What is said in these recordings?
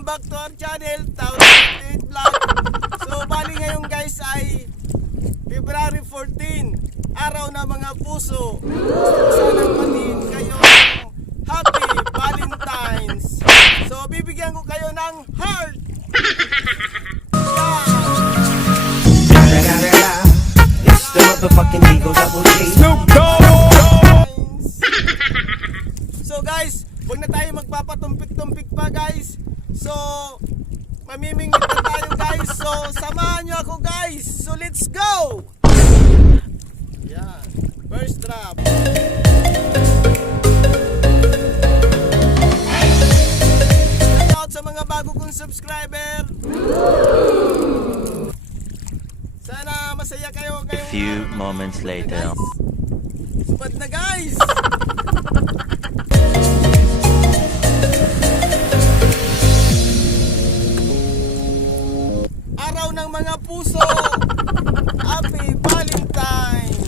Welcome back to our channel, Town 8 Vlog. So bali ngayon guys ay February 14, araw na mga puso. Gusto ko sanang patiin kayo ng Happy Valentines. So bibigyan ko kayo ng heart. It's the motherfucking Eagle Double G. Snoop Dogg! So guys, huwag na tayo magpapatumpik-tumpik pa guys. So mamimingit na tayo guys. So samahan nyo ako guys. So let's go! Yan, first drop. Shout out sa mga bago kong subscriber. Sana masaya kayo A few moments later. Supat na guys! Araw ng mga puso! Happy Valentines!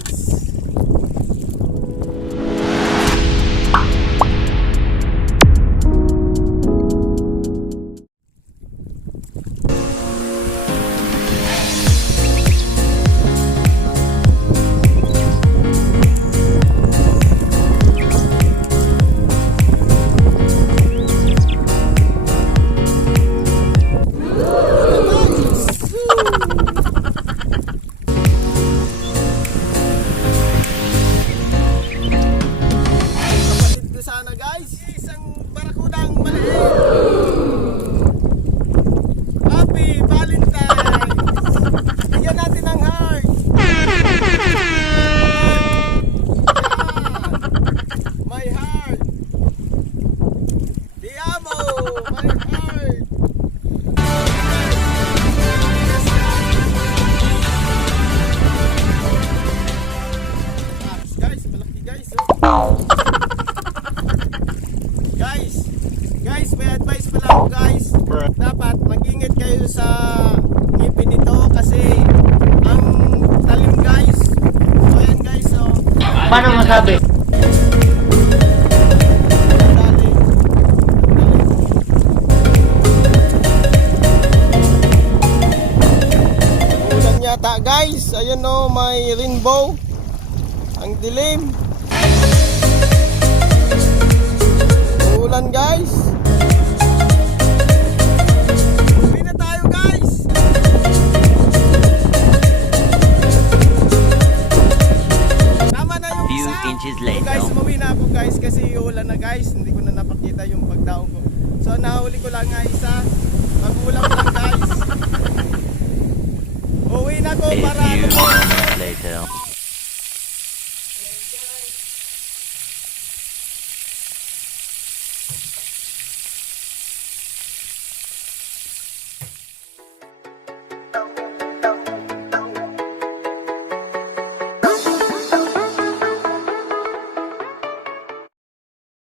Guys, may advice pala ako guys. Dapat mag-ingat kayo sa ngipin nito kasi ang talim guys. So ayan guys, so paano masabi? Ulan yata guys. Ayun o, may rainbow. Ang dilim. Ulan guys.